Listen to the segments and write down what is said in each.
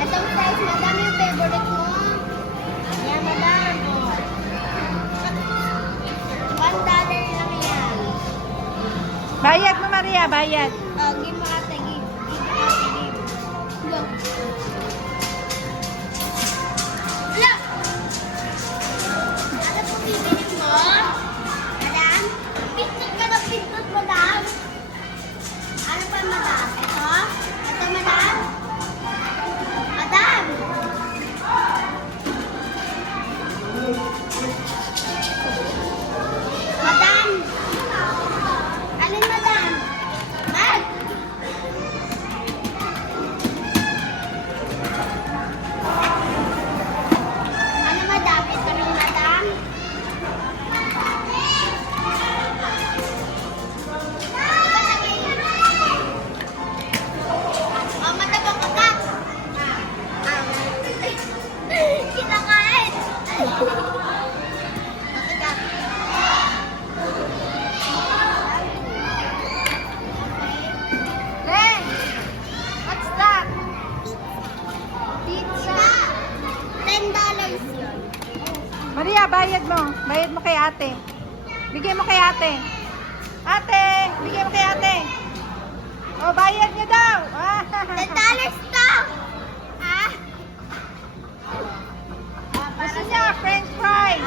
Itong price, madam, yung favorite mo. Yan, madam. $1 lang yan. Bayad mo, Maria, bayad. Give mo ate, give. Give ate, give. Go. Wala! Ano po bibilin mo? Madam? Pindot ka na pindot, madam. Ano pa, madam? Ito? Ito, madam? Madam! Madam! Alin, madam? Mag! Ano, madam? Ito rin, madam? Oh, matabang ka ka. Kinakain. Len, what's that? Pizza. $10 yun. Maria, bayad mo. Bayad mo kay ate. Bigay mo kay ate. Ate, bigay mo kay ate. Oh, bayad niya daw. $10 to. Ha? Gusto niya, french fries.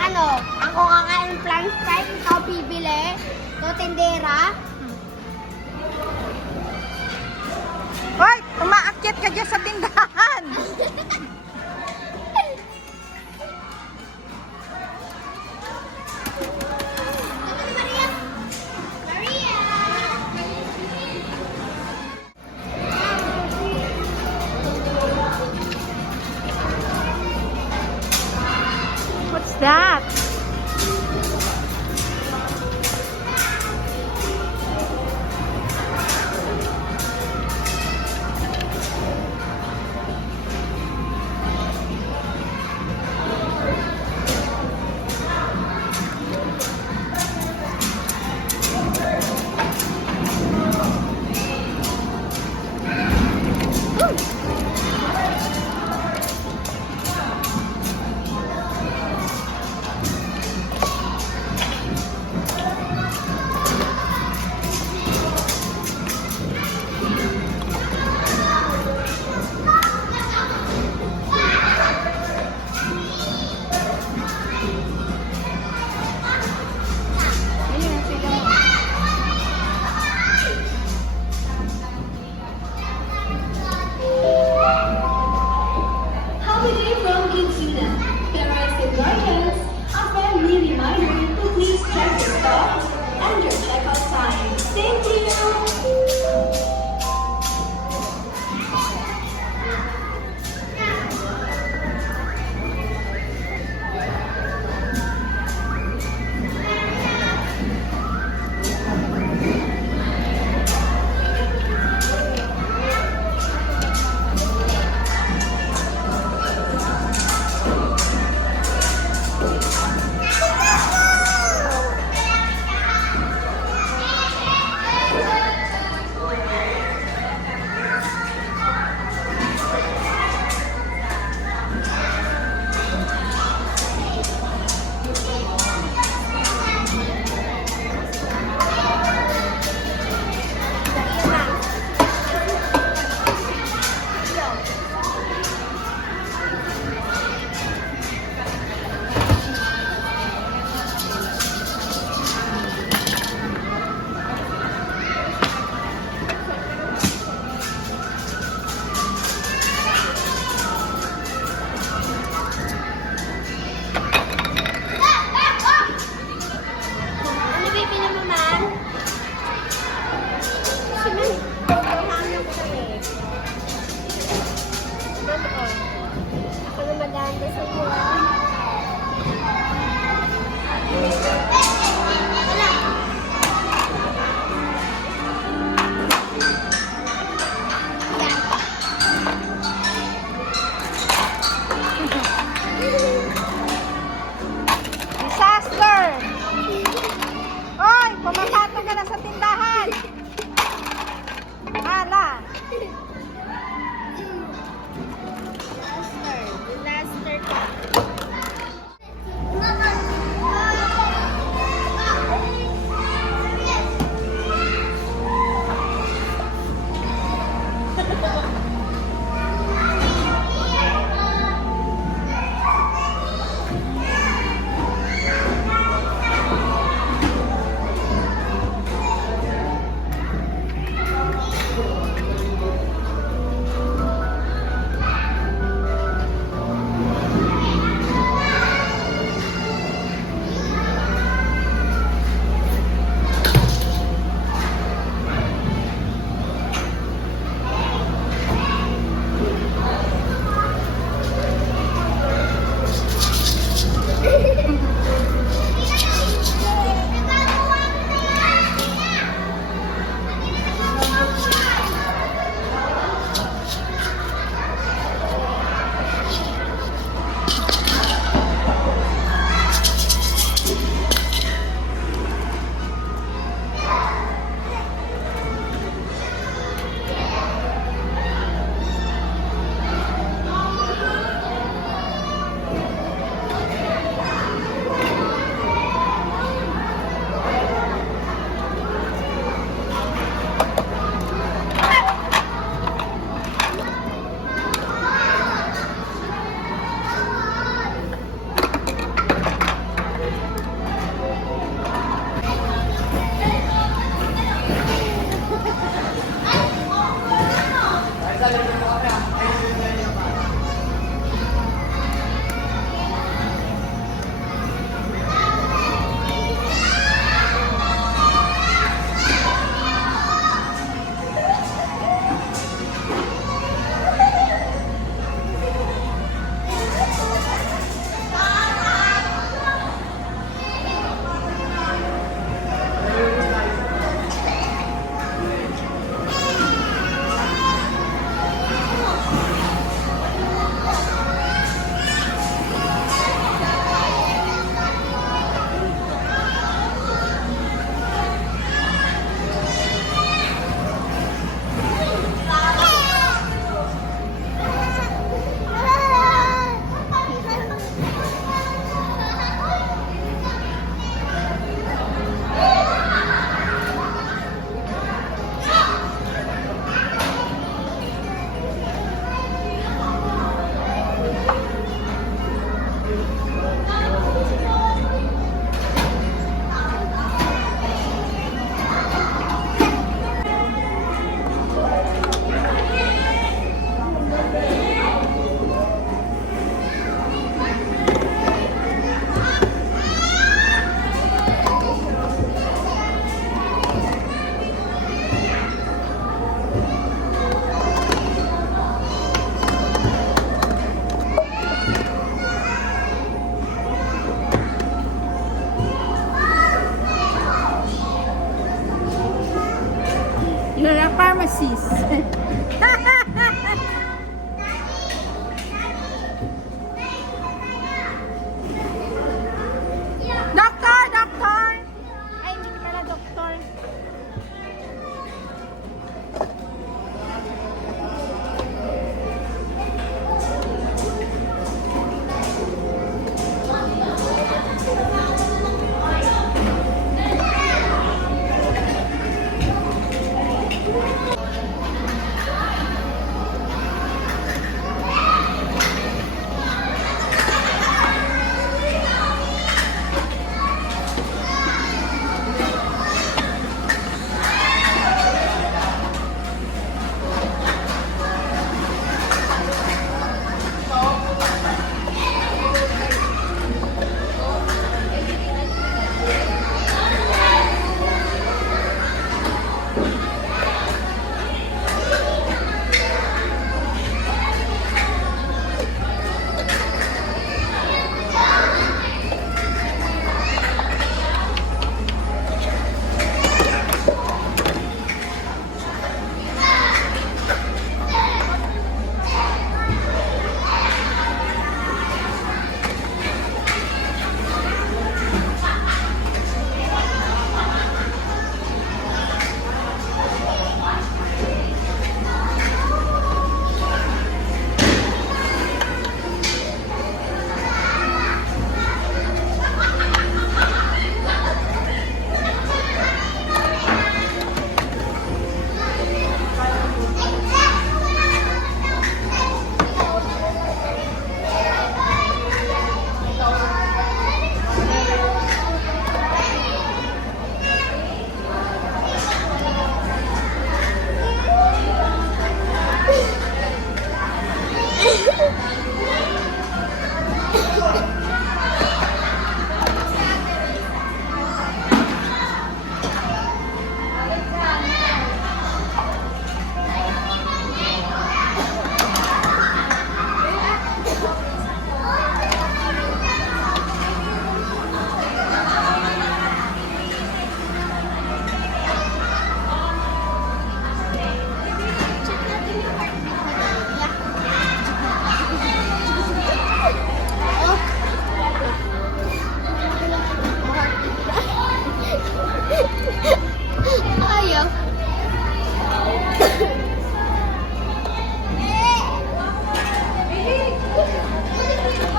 Ano? Ako kakain ng french fries, ikaw bibili? Ito, tindera? Hoy, umaakyat ka dyan sa tindahan. Maria! Maria! What's that? Ayun, sige mo. Holiday from Kinsina. Parents and guardians, a friendly reminder to please check your stocks and your checkout time. Thank you! Ano bibili mo, man? Sige. Hanap ko eh. Ako na maganda sa iyo. Wala. Disaster! Hoy, pumasata ka na sa tindahan. sis. Doktor! Doktor! Ay, hindi pala doktor. Ayaw.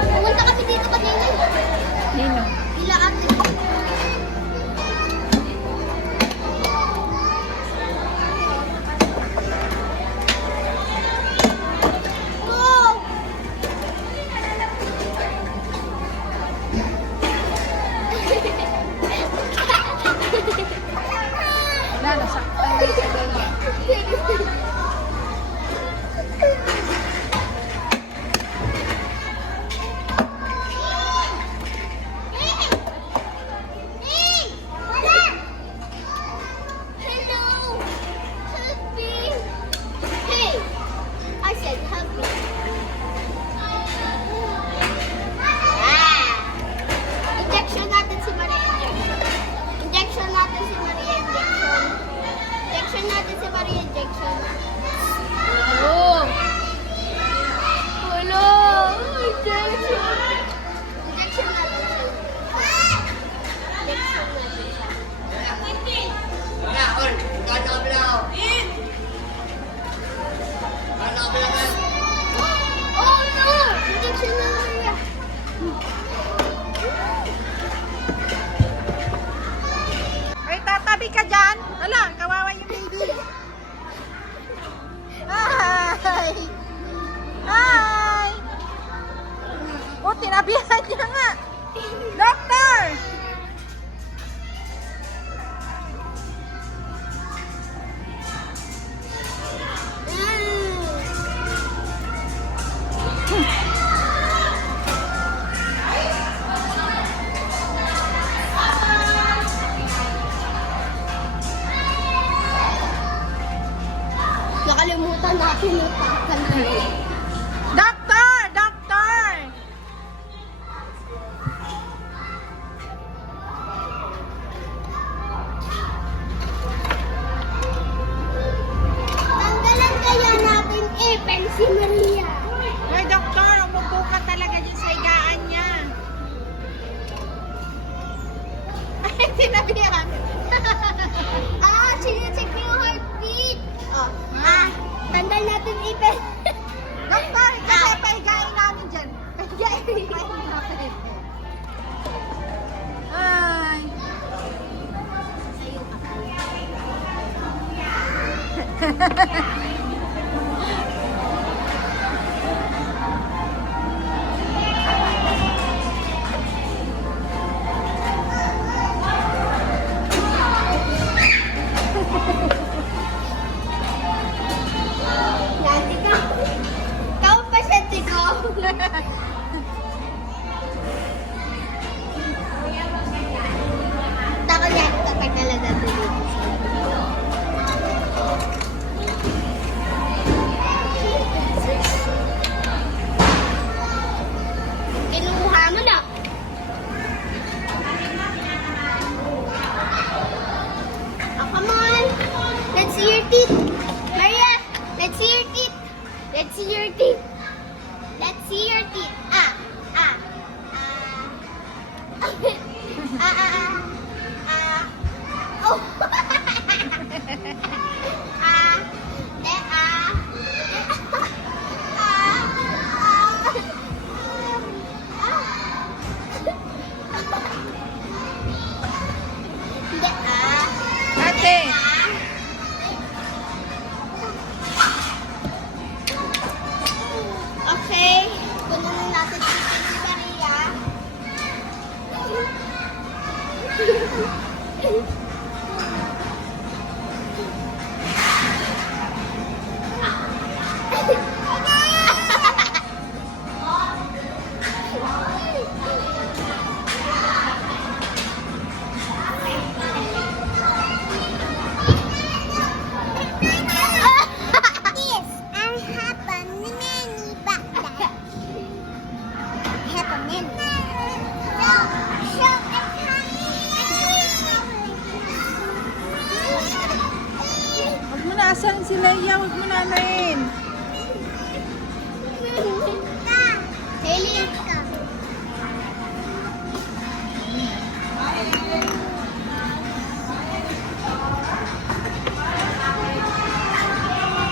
Pumunta kami dito kanina. Nino. Nila ate. Go! Wala, nasaktan na yung dali. Hello! Help me! Hey! I said help me. Injection natin si Maria injection. Injection natin si Maria injection. Injection natin si Maria injection. Oh! Hello! Injection! Injection natin siya. Injection natin siya. Oh no! Injection na Maria. Ay, tatabi ka dyan. Wala, kawawa yung baby. Hi! Hi! O, tinabihan niya nga. Doctor! Nakalimutan natin yung tatanay. Doctor! Doctor! Si Maria. Hoy, doktor, umupo ka talaga dyan sa higaan niya. Ay, sinabihan. Sinicheck mo yung heartbeat. Tandal natin ipin. Doktor, kasi pahigain namin dyan. Pahigain namin. Ay. Sa'yo ka. Yati ka. Ikaw ang pasyente ko. Takot yan kapag nalagay dito. Kinuha mo na. Oh, come on. Let's see your teeth. Maria, let's see your teeth. Let's see your teeth. Let's see your teeth. Oh. Ate. Okay, kunin na natin si Maria. Yes, I have a nanny backpack. I have a nanny. Huwag mo na asarin si Leia. Huwag mo na rin. Haley,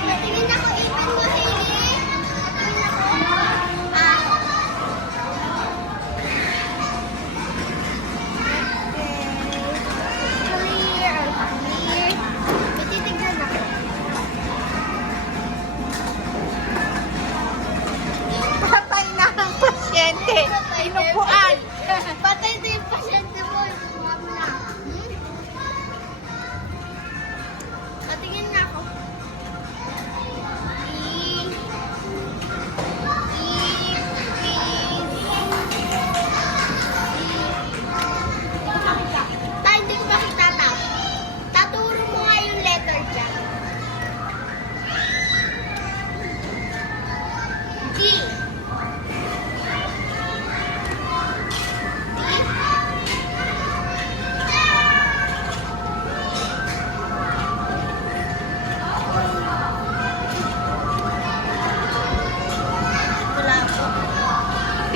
patingin ako ipin mo, Haley. Patingin ako. Clear. Clear. Matitignan ako. Patay na ang pasyente. Inupuan. Patay na yung pasyente mo. Inupuan mo na. Patingin na ako. Hindi ko makita ta. Taturo mo nga yung letter dyan. D. Wala po. P.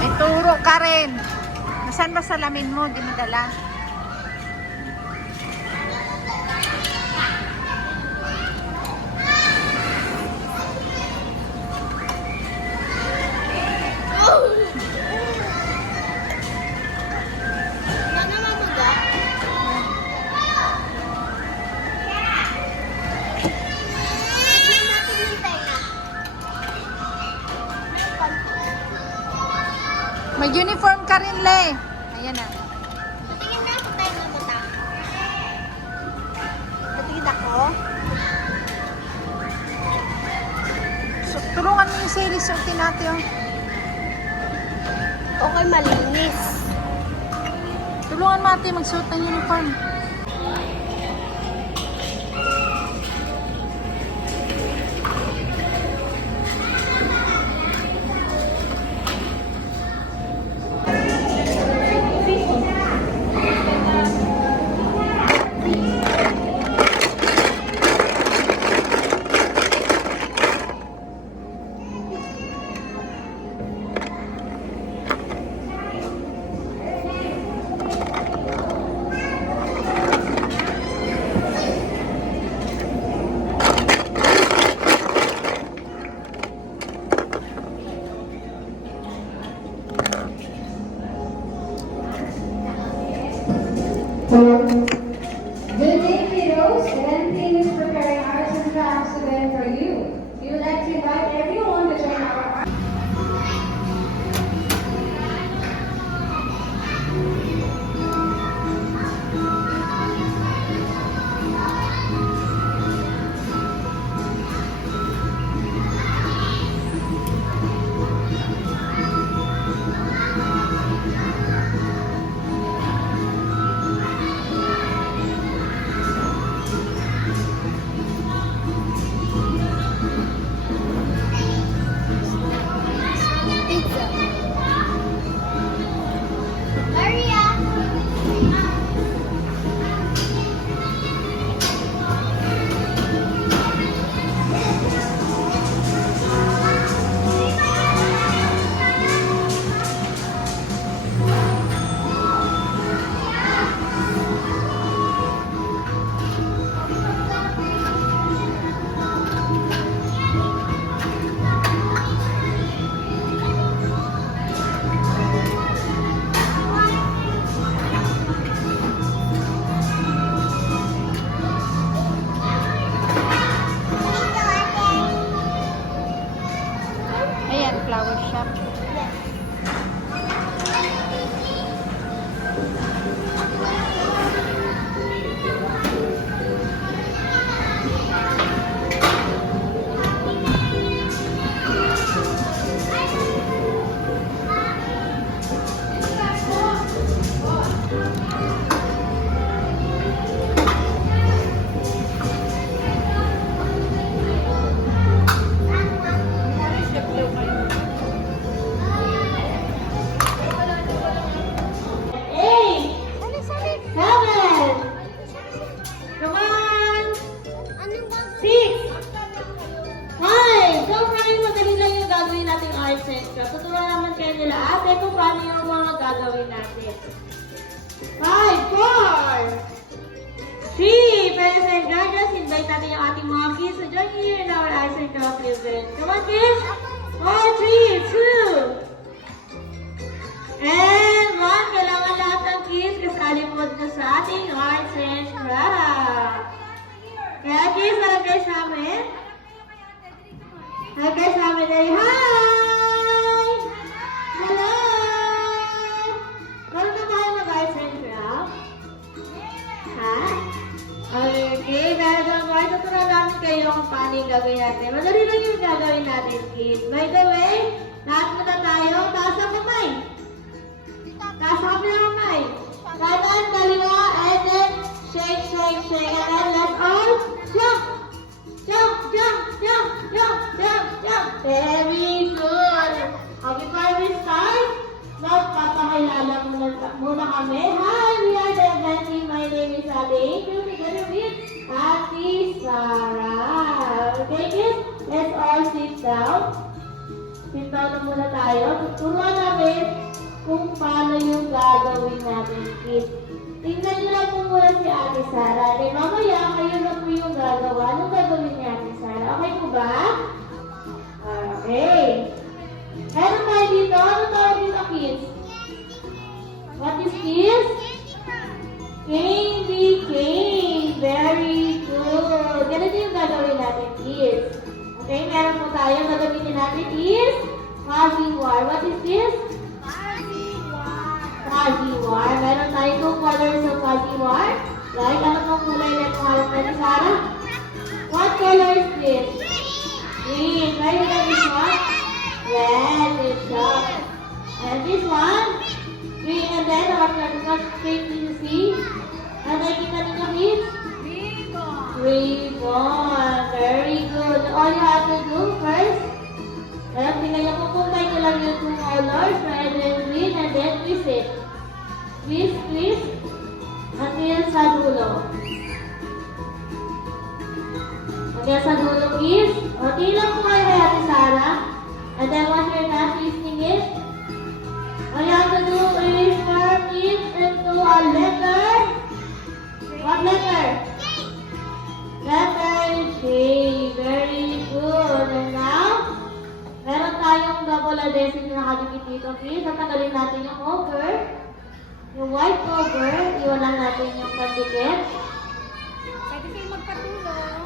May turo ka rin. Nasaan ba salamin mo? Di mo dala. Ano mamuga? Tignan natin yung tenga. May uniform ka rin, Le. Ayan na. Patingin na sa tenga mo ta. Patingin ako. So, tulungan mo yung series suotin natin. Oh. Okay, malinis. Tulungan mo ate magsuot ng uniform. host, and then team is preparing arts and crafts event for you. We would like to invite everyone to join our art. Pizza. Maria. Ayan, flower shop. Eight. Sali, sali. 7. Come on. Anong ba? 6. 5. Don't worry, madali lang yung gagawin nating arts and crafts. Tuturuan naman kayo nila ate kung paano yung mga gagawin natin. 5, 4, 3. Parents and guardians, invite natin yung ating mga kids to join here in our arts and crafts event. Come on, kids. 4, 3, 2. And 1, kailangan lahat ng kids kasali po na sa ating arts and crafts. Kaya kids, harap kayo sa amin. Harap kayo sa amin ay hi! Hello! Kano na tayo mag-arts and crafts? Ha? Okay, meron mo. Tuturuan namin kayo kung paano yung gagawin natin. Madali lang yung gagawin natin, kids. By the way, lahat muna tayo. Taas ang kamay. Taas ang kamay. Kanan, kaliwa, and then shake, shake, shake. And then let's all jump. Jump, jump, jump, jump, jump, jump. Very good. Before we start, magpapakilala muna kami. Hi, we are the event team. My name is Ate. Together with Ate Sarah. Okay, kids? Let's all sit down. Sit down na muna tayo. Tuturuan namin kung paano yung gagawin natin, kids. Tingnan nyo lang po muna si Ate Sarah. Eh, mamaya, kayo na po yung gagawa. Anong gagawin ni Ate Sarah? Okay po ba? Okay. Meron tayo dito. Ano tawag dito, kids? What is this? Candy cane. Very good. Ganito yung gagawin natin, kids. Okay, meron po tayo. Gagamitin natin is fuzzy war. What is this? Fuzzy war. Meron tayo 2 colors of fuzzy war. Like, ano pong kulay na itong harap na ni Sarah? What color is this? Green. Very good. This one? Red. Good job. And this one? Green. And then, what shape do you see? And then, kita ninyo, kids? Ribbon. Very good. All you have to do first, tingnan nyo, kukumpay ko lang yung 2 colors, red and green, and then twist it. Twist, twist, until sa dulo. Until sa dulo, kids. O, tilang po kayo kay Ate Sarah. And then once you're done twisting it, all you have to do is form it into a letter. What letter? Letter J. Very good. And now, meron tayong double adhesive na nakadikit dito, please. Tatanggalin natin yung cover. Yung white cover, iwan lang natin yung pandikit. Pwede kayo magpatulong.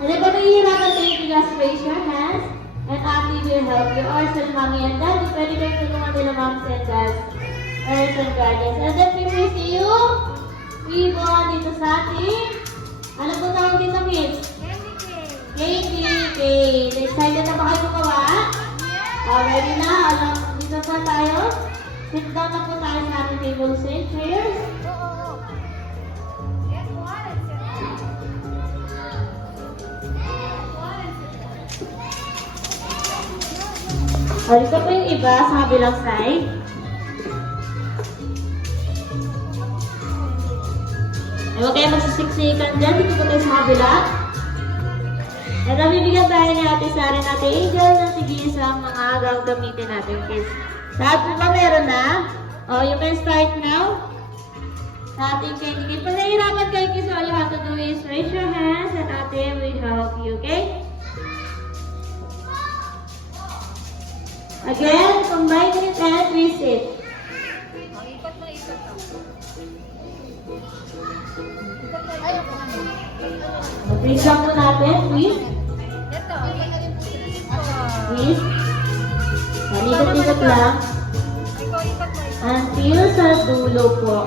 And then kung nahihirapan kayo, you just raise your hands. And Ate will help you. Or sa Mommy and Daddy, pwede kayo tulungan nila Moms and Dads. Or sa guardians. And then we will see you. Ribbon dito sa ating. Ano po tawag dito, kids? Candy cane. Excited na ba kayo gumawa? Ready na? Alam, dito po tayo. Sit down na po tayo sa ating table set. Chairs. O, dito po yung iba sa kabilang side. Huwag kayo magsisiksikan dyan. Dito po tayo sa kabila. At bibigyan tayo ni Ate Sara at Ate Angel ng tigil sa mga gagamitin natin, kids. Lahat po ba meron na? O, you can start now. Sa ating candy cane. Pag nahihirapan kayo, kids, all you have to do is raise your hands and Ate will help you, okay? Again, combine it and twist it. Ikot mo, ikot mo. Twist lang po natin. Twist. Ito. Twist. Malikot-likot lang. Ikaw, ikot mo. Until sa dulo po.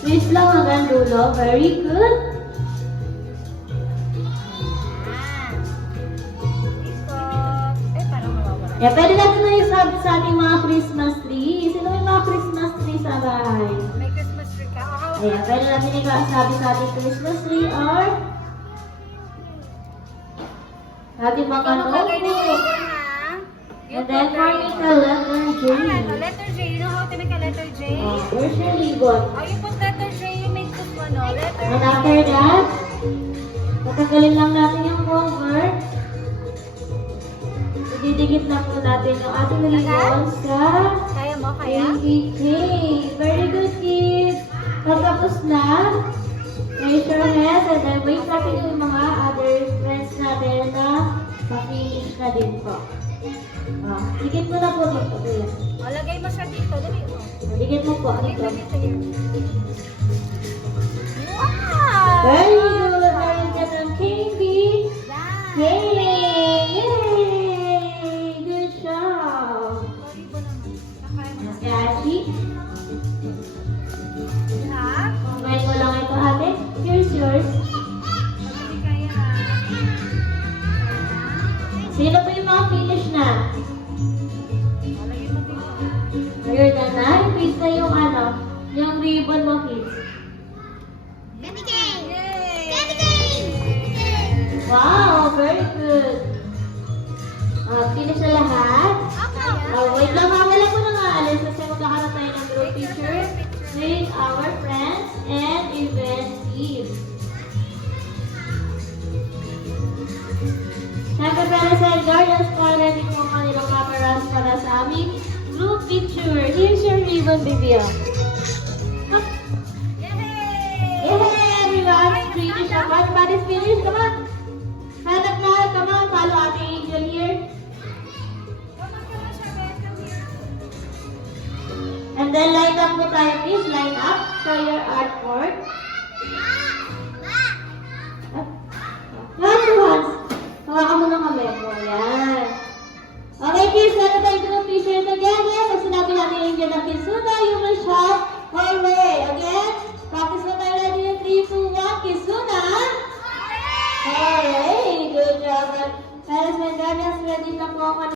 Twist lang hanggang dulo. Very good. Ikot. Parang mawawala. Yeah, pwede natin na isabit sa ating mga Christmas tree. Sino may mga Christmas tree sa bahay? May Christmas tree ka? Ayan, pwede natin ikasabi sa ating Christmas tree or ating mga notebook. And then forming the letter J. Letter J. You know how to make a letter J? Where's your ribbon? Oh, you put letter J, you make this one, no? Letter And after that, tatanggalin lang natin yung cover. Ididikit lang po natin yung ating ribbon sa Kaya mo, kaya? candy cane. Very good, kids. Pagkapos na, raise your hands and then wait natin yung mga other friends natin na ma-finish na din po. Dikit mo na po dito. Kuya. O, lagay mo siya dito. Dali. Dikit mo po dito. Dito yun. Wow! Very good. Meron ka ng candy. Yan. Yay! Yay! Good job. Sorry po naman. Nakaya mo. Gashi. Ha? Kumain mo lang ito ate. Here's yours. Hindi kaya. Sino po yung mga finish na? O, lagay mo dito. Ayun na na. Repeat na yung ano. Yung ribbon mo, kids. Wow! Very good. Finish na lahat. Wait lang, wala ko na nga alis kasi magkakaroon tayo ng group picture with our friends and event team. Siyempre, parents and guardians, ready po ang kanilang cameras para sa aming group picture. Here's your ribbon, baby. Yay, everyone! Finish na ba? Everybody's finished. Come on! Hanap na, come on. Follow Ate Angel here. And then line up po tayo, please. Line up for your artwork. Last ones. Hawakan mo ng kamay mo. Yan. Okay, kids. Ano tayo group picture together? Pag sinabi natin Angel na Kizuna, you will shout, hooray! Again, practice na tayo ready in 3, 2, 1. Kizuna! Hooray! Good job. Parents and guardians, ready na po ako.